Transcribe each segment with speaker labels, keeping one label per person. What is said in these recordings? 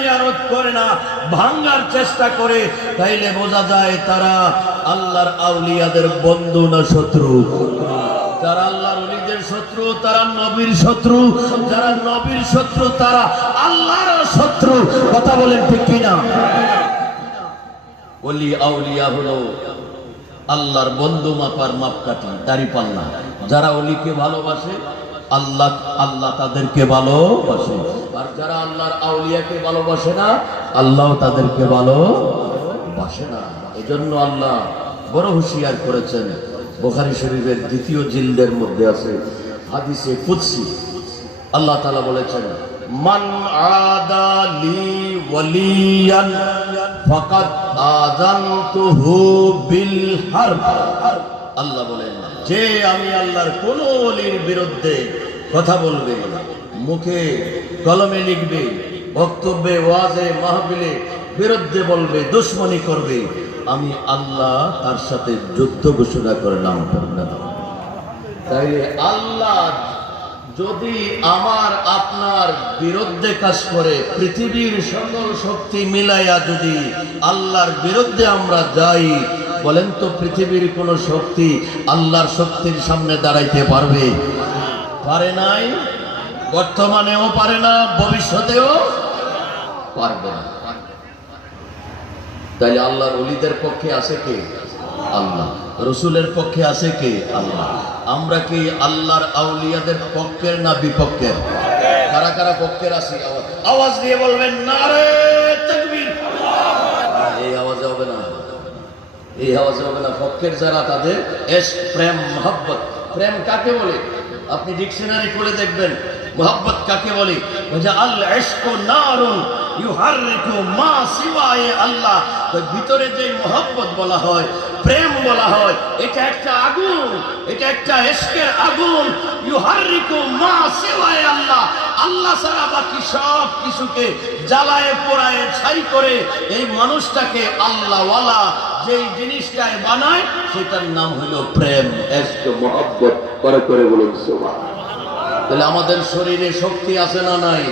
Speaker 1: জিয়ারত করে না, ভাঙ্গার চেষ্টা করে, তাইলে বোঝা যায় তারা আল্লাহর আউলিয়াদের বন্ধু না শত্রু। যারা আল্লাহর অলিদের শত্রু, তারা নবীর শত্রু। যারা নবীর শত্রু, তারা আল্লাহর শত্রু। কথা বলেন ঠিক কিনা? অলি আউলিয়া হলো আল্লাহর বন্ধু মাপার মাপকাঠি, দাড়ি পাল্লা। যারা অলিকে ভালোবাসে আল্লাহ আল্লাহ তাদেরকে ভালোবাসে। আর যারা আল্লাহর আউলিয়াকে ভালোবাসে না আল্লাহ তাদেরকে ভালোবাসে না। এজন্য আল্লাহ বড় হুঁশিয়ার করেছেন। বোখারি শরীফের দ্বিতীয় জিলদের মধ্যে আছে, হাদিসে কুদসি। আল্লাহ তাআলা বলেছেন, মান আদা লি ওয়ালিয়ান ফাকাদ আযানতুহু বিল হারব। আল্লাহ বলেন যে আমি আল্লাহর কোন ওলির বিরুদ্ধে কথা বলবে, মুখে কলমে লিখবে, বক্তব্যে, ওয়াজে, মাহফিলে বিরুদ্ধে বলবে, দুশ্মনী করবে, আমি আল্লাহ তার সাথে যুদ্ধ ঘোষণা করে করলাম তাই আল্লাহ যদি আমার, আপনার বিরুদ্ধে কাজ করে, পৃথিবীর সকল শক্তি মিলাইয়া যদি আল্লাহর বিরুদ্ধে আমরা যাই বলেন তো পৃথিবীর কোন শক্তি আল্লাহর শক্তির সামনে দাঁড়াইতে পারবে? পারে নাই? বর্তমানেও পারে না, ভবিষ্যতেও পারবে না। তাইলে আল্লাহর অলিদের পক্ষে আছে কে? আল্লাহ। রসুলের পক্ষে আছে কে? আল্লাহ। আমরা কি আল্লাহর আউলিয়াদের পক্ষের না বিপক্ষের? কারা কারা পক্ষের আছি? আওয়াজ দিয়ে বলবেন, না রে তাকবীর এই আওয়াজে হবে না এই আওয়াজে হবে না পক্ষের যারা, তাদের এস প্রেম মহব্বত। প্রেম কাকে বলে? আপনি ডিকশনারি করে দেখবেন, মোহাব্বত কাকে বলে? আল ইশকু নারুন আল্লাহ। ভিতরে যে মোহাব্বত বলা হয়, প্রেম বলা হয়, এটা একটা আগুন, এটা একটা ইশকের আগুন। ইউহাররিকু মা সিওয়ায়ে আল্লাহ। আল্লাহ ছাড়া বাকি সব কিছুকে জ্বালায় পোড়ায় ছাই করে এই মানুষটাকে আল্লাহওয়ালা যেই জিনিসটায় বানায় সেটার নাম হলো প্রেম। এস্ট মহব্বত করে করে বলুন সুবহান। তাহলে আমাদের শরীরে শক্তি আছে না নাই?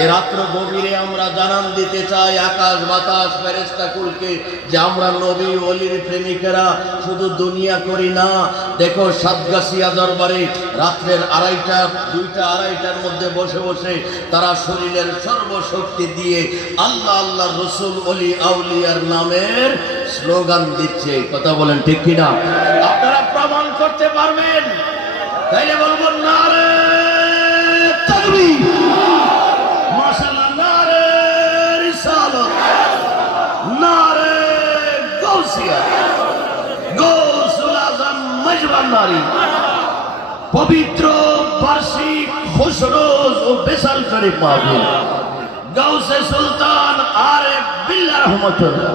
Speaker 1: এ রাত্র গভীরে আমরা জানান দিতে চাই আকাশ বাতাস ফেরেস্তা কুলকে যে আমরা নবী, অলির প্রেমিকেরা শুধু দুনিয়া করি না। দেখো সাতগাছিয়া দরবারে রাত্রের আড়াইটা, দুইটা, আড়াইটার মধ্যে বসে বসে তারা শরীরের সর্বশক্তি দিয়ে আল্লাহ আল্লাহ রসুল, অলি, আউলিয়ার নামের স্লোগান দিচ্ছে। কথা বলেন ঠিক কিনা? আপনারা প্রমাণ করতে পারবেন। তাইলে বলব না রে তাকবীর মাশাআল্লাহ না রে রিসালাত। না রে গাউসিয়া গাউসুল আজম মজবান নারী। পবিত্র বার্ষিক খুশরোজ ও বেসাল শরীফ মাহফিল। গাউসে সুলতান আরে বিল্লাহ রহমতুল্লাহ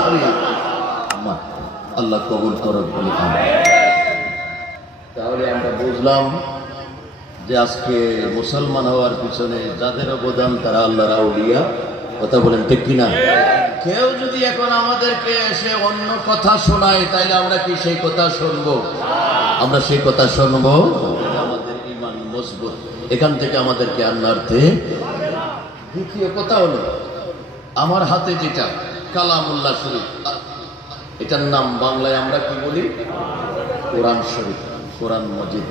Speaker 1: শরীফ। আল্লাহ কবুল করুন। তাহলে আমরা বুঝলাম যে আজকে মুসলমান হওয়ার পিছনে যাদের অবদান, তারা আল্লাহর আউলিয়া। কথা বলেন ঠিক কিনা? কেউ যদি এখন আমাদেরকে এসে অন্য কথা শোনায় তাইলে আমরা কি সেই কথা শুনব? আমরা সেই কথা শুনব আমাদের ইমান মজবুত। এখান থেকে আমাদেরকে আন্নার্থে দ্বিতীয় কথা হলো, আমার হাতে যেটা, কালামুল্লাহ শরীফ, এটার নাম বাংলায় আমরা কি বলি? কোরআন শরীফ। কোরআন মজিদ।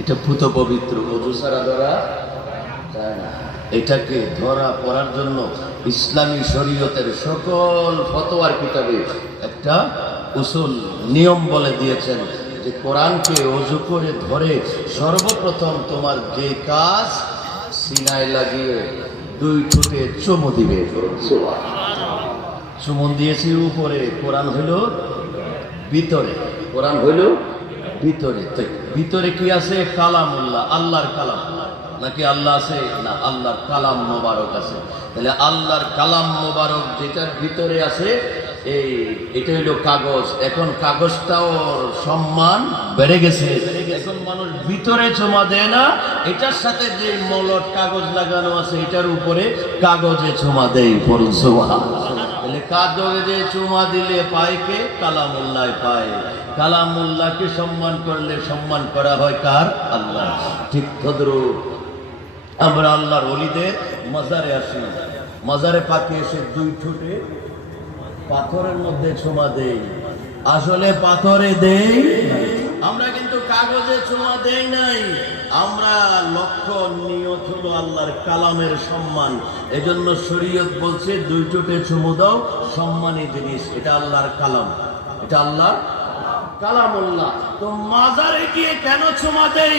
Speaker 1: এটা পুত পবিত্র, অজু ছাড়া ধরা এটাকে ধরা পড়ার জন্য ইসলামী শরীয়তের সকল ফতোয়ার কিতাবে একটা উসুল, নিয়ম বলে দিয়েছেন যে কোরআনকে অজু করে ধরে সর্বপ্রথম তোমার যে কাজ, সিনায় লাগিয়ে দুই ঠোঁটে চুমু দিবে। চুমন দিয়েছি উপরে, কোরআন হইল ভিতরে। কোরআন হইল ভিতরে ভিতরে কি আছে? কালামুল্লাহ, আল্লাহর কালাম। নাকি আল্লাহ আছে? না, আল্লাহর কালাম মোবারক আছে। তাহলে আল্লাহর কালাম মোবারক যেটার ভিতরে আছে, এই, এটা হইল কাগজ। এখন কাগজটাও সম্মান বেড়ে গেছে। এখন মানুষ ভিতরে জমা দেয় না, এটার সাথে যে মলট কাগজ লাগানো আছে, এটার উপরে কাগজে জমা দেয় সুবহান তাহলে কাগজে চুমা দিলে পায় কে? কালামুল্লাহ পায়। কালামুল্লাহকে সম্মান করলে সম্মান করা হয় কার? আল্লাহ। ঠিক তদ্রুপ। আমরা আল্লাহর অলিদের মাজারে আসি। মাজারে পাকে এসে দুই ঠোঁটে পাথরের মধ্যে ছোমা দেই। আসলে পাথরে দেই। আমরা কিন্তু কাগজে ছোঁয়া দেই নাই। আমরা লক্ষ্য নিয়ত হলো আল্লাহর কালামের সম্মান। এজন্য শরীয়ত বলছে, দুই চোটে চুমু দাও, সম্মানী জিনিস, এটা আল্লাহর কালাম। এটা আল্লাহর কালামুল্লাহ। তো মাজারে গিয়ে কেন চুমা দেই?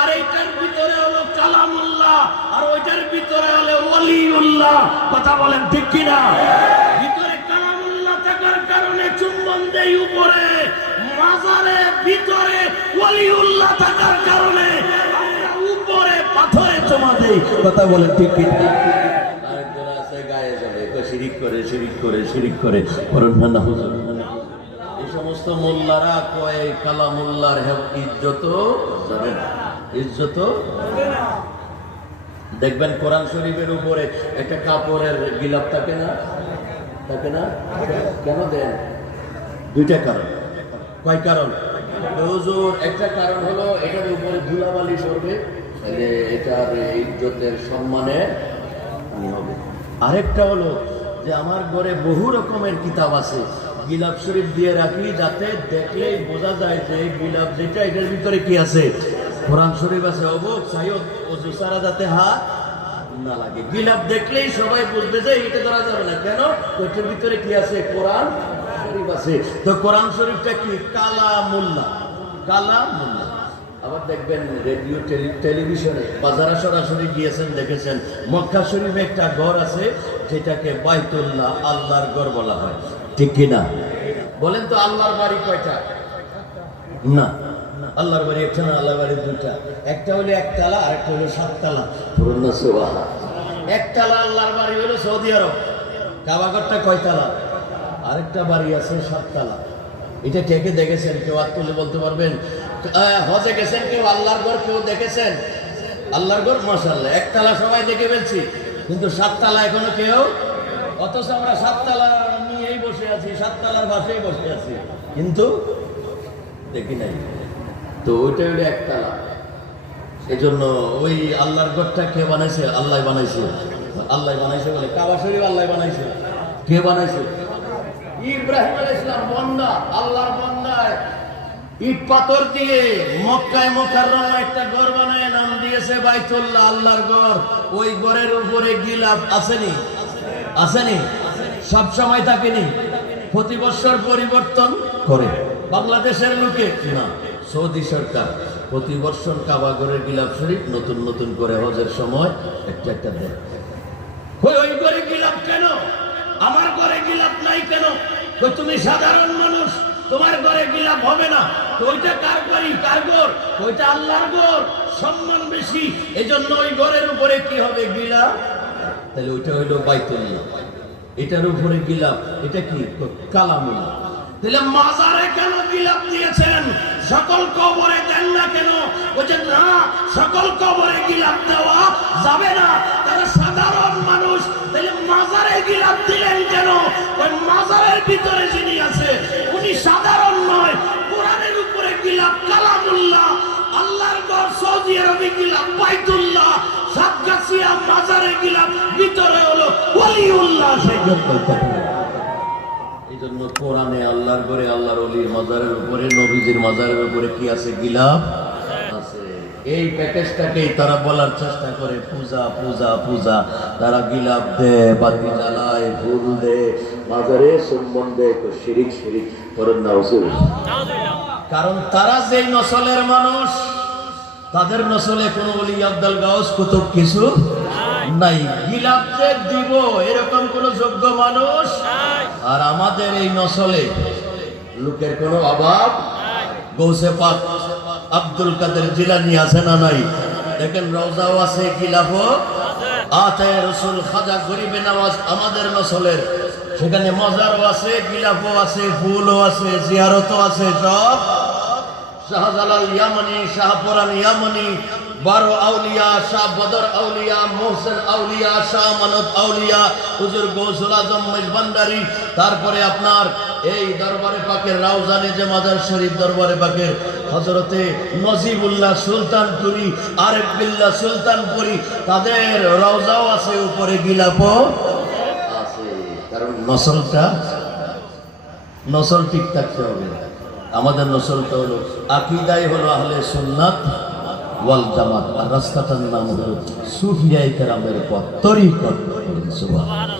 Speaker 1: আর এইটার ভিতরে হলো কালামুল্লাহ, আর ওইটার ভিতরে হলো ওলিউল্লাহ। কথা বলেন ঠিক কিনা? ভিতরে কালামুল্লাহ থাকার কারণে চুম্বন দেই উপরে। মাজারে ভিতরে ওলিউল্লাহ থাকার কারণে উপরে পাথরে চুমা দেই। কথা বলেন ঠিক দেখবেন কোরআন শরীফের উপরে একটা কাপড়ের গিলাপ থাকে না? থাকে না? কেন দেন? দুইটা কারণ। কয় কারণ? একটা কারণ হলো এটার উপরে ধুলাবালি তাহলে এটার ইজ্জতের সম্মানে হবে। আরেকটা হলো যে আমার ঘরে বহু রকমের কিতাব আছে, গিলাপ শরীফ দিয়ে রাখি যাতে দেখলেই বোঝা যায় যে গিলাপ যেটা, এটার ভিতরে কি আছে? কোরআন শরীফ আছে, অবক, সাইয়দ সারা যাতে হাত না লাগে। গিলাপ দেখলেই সবাই বুঝবে যে এটা ধরা যাবে না। কেন? ওইটার ভিতরে কি আছে? কোরআন শরীফ আছে। তো কোরআন শরীফটা কি? কালা মোল্লা কালা মোল্লা আবার দেখবেন রেডিও টেলিভিশনে বাজারা সরাসরি গিয়েছেন, দেখেছেন, মক্কা শরীফে একটা ঘর আছে, যেটাকে বাইতুল্লাহ, আল্লাহর ঘর বলা হয়। ঠিক কিনা বলেন তো আল্লাহর বাড়ি কয়টা? না। আল্লাহর বাড়ি একটা না আল্লাহর বাড়ি দুটা একটা হলো একতলা আর একটা হলো সাততলা। একতলা আল্লাহর বাড়ি হলো সৌদি আরব। কাবাগরটা কয়তলা? আরেকটা বাড়ি আছে সাততলা। এটা কে দেখেছেন? কেউ হাত তুলে বলতে পারবেন? হজে গেছেন কেউ? আল্লাহর ঘর কেউ দেখেছেন? আল্লাহর ঘর? মাসাল্লাহ একতলা সবাই দেখে ফেলছি। কিন্তু সাততলা এখনও কেউ? অথচ আমরা সাততলা নিয়েই বসে আছি, সাততলার পাশেই বসে আছি। কিন্তু দেখি নাই। তো ওইটা হলো একতলা। এজন্য ওই আল্লাহর ঘরটা কে বানাইছে? আল্লাহ বানাইছে। আল্লাহ বানাইছে বলে, কাবা শরীফ আল্লাহ বানাইছে। কে বানাইছে? ইব্রাহিম আলাইহিস সালাম বন্দা, আল্লাহর বন্দায় ইট পাথর দিয়ে মক্কায় মোকাররমা একটা ঘর বানায়, নাম দিয়েছে বাইতুল্লাহ, আল্লাহর ঘর। ওই ঘরের উপরে গিলাফ আসেনি? আসেনি? সব সময় থাকেনি প্রতি বছর পরিবর্তন করে। বাংলাদেশের লোকে? না, সৌদি সরকার। প্রতি বছর কাবাগরের গিলাফ শরীফ নতুন নতুন করে হজের সময় একটা একটা দেয়। ওই ঘরে গিলাপ কেন? আমার ঘরে গিলাপ নাই কেন? তো তুমি সাধারণ মানুষ, তোমার ঘরে গিলাপ হবে না। ওইটা কার বাড়ি? কার ঘর? ওইটা আল্লাহর ঘর। সম্মান বেশি। এজন্য ওই ঘরের উপরে কি হবে গিলাপ? তাহলে ওইটা হইল বাইতুল্লাহ। এটার উপরে গিলাপ, এটা কি? কালামুল্লাহ তাহলে মাজারে কেন গিলাপ দিয়েছেন? সকল কবরে দেন না কেন? বলছে না, সকল কবরে গিলাপ দেওয়া যাবে না। তারা সাধারণ তাহলে মাজারে গিলাপ দিলেন কেন? ওই মাজারের ভিতরে যিনি আছে, উনি সাধারণ নয়, কোরআনের উপরে গিলাপ কালামুল্লাহ, আল্লাহর ঘর সৌদি আরবে গিলাপ বাইতুল্লাহ, সাতগাছিয়া মাজারে গিলাপ, ভিতরে হলো ওলিউল্লাহ সেই এই জন্য কোরআনে আল্লাহর ঘরে আল্লাহর অলির মাজারের উপরে, নবীজির মাজারের উপরে কি আছে গিলাপ? এই প্যাকেজটাকেই তারা বলার চেষ্টা করে, পূজা পূজা পূজা। তারা গিলাপ দে, বাতি জ্বালায় ফুল দে, মাজারে সম্বন দে তো শিরিক শিরিক করেন না কারণ তারা যেই নসলের মানুষ, তাদের নসলে কোনো বলি আব্দাল গাউস কুতুব কিছু নাই। গিলাপ যে দিব, এরকম কোন যোগ্য মানুষ? আর আমাদের এই নসলে লোকের কোনো অভাব গৌসে পাক আব্দুল কাদের জিলানি আছে না নাই? দেখেন রওজাও আছে গিলাফও আতে রসুল খাজা গরিবে নামাজ আমাদের নসলের। সেখানে মজারও আছে গিলাফও আছে, ফুলও আছে, জিয়ারতও আছে, সব শাহজালাল ইয়ামানি, শাহপুরান ইয়ামানি, বারো আউলিয়া, শাহ বদর আউলিয়া, মোহসেন আউলিয়া, শাহ মানত আউলিয়া, হুজুর গৌসুল আজম মেজবান্ডারি তারপরে আপনার এই দরবারে পাকের রাউজানি যে মাদার শরীফ দরবারে পাকের হজরতে নজিবুল্লাহ সুলতানপুরি, আরেফ বিল্লাহ সুলতানপুরি, তাদের রওজাও আছে, উপরে গিলাপও আছে। কারণ নসলটা, নসল ঠিক থাকতে হবে আমাদের নসলটা হলো আকিদাই হলো আহলে সুন্নাত ওয়াল জামাত। আর রাস্তাটার নাম হলো সুফিয়াই কেরামের পথ, তরিকত। সুবহান